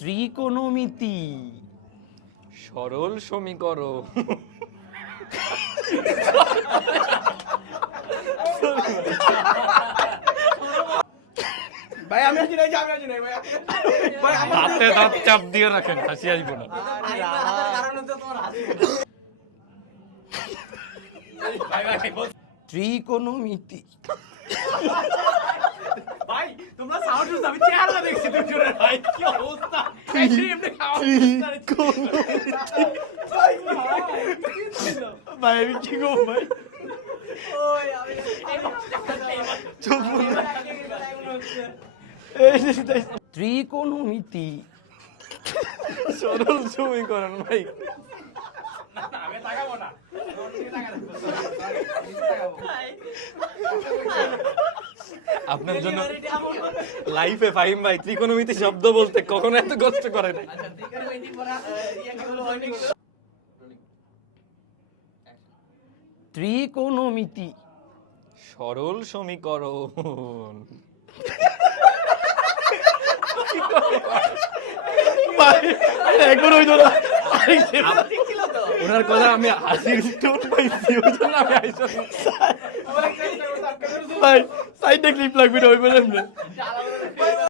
ত্রিকোণমিতি, সরল সমীকরণ। ভাই আমি আছি নাই, আমি আছি নাই ভাই। ভাই আমার হাতে দাঁত চাপ দিয়ে রাখেন, হাসি আসবো না। ত্রিকোণমিতি, ভাই তোমরা সাউন্ড শুনছো, আমি চেহারা দেখছি দুজনের। ভাই কি অবস্থা, এমনি এমনি খাওয়া ভাই ভাই আমি কি গো ভাই, ওই আমি চুপ বল। ত্রিকোণমিতি, সরল সমীকরণ ভাই। আমি তাকাবো না। আপনার জন্য লাইফে ফাহিম ভাই ত্রিকোণমিতি শব্দ বলতে কখনো এত কষ্ট করে না। ত্রিকোণমিতি, সরল সমীকরণ। একবার হইতো না, ওনার কথা আমি হাসির টোন পাইছি, ওই জন্য আমি হাসি। ভাই সাইডে ক্লিপ লাগবে না, ওই বলেন না।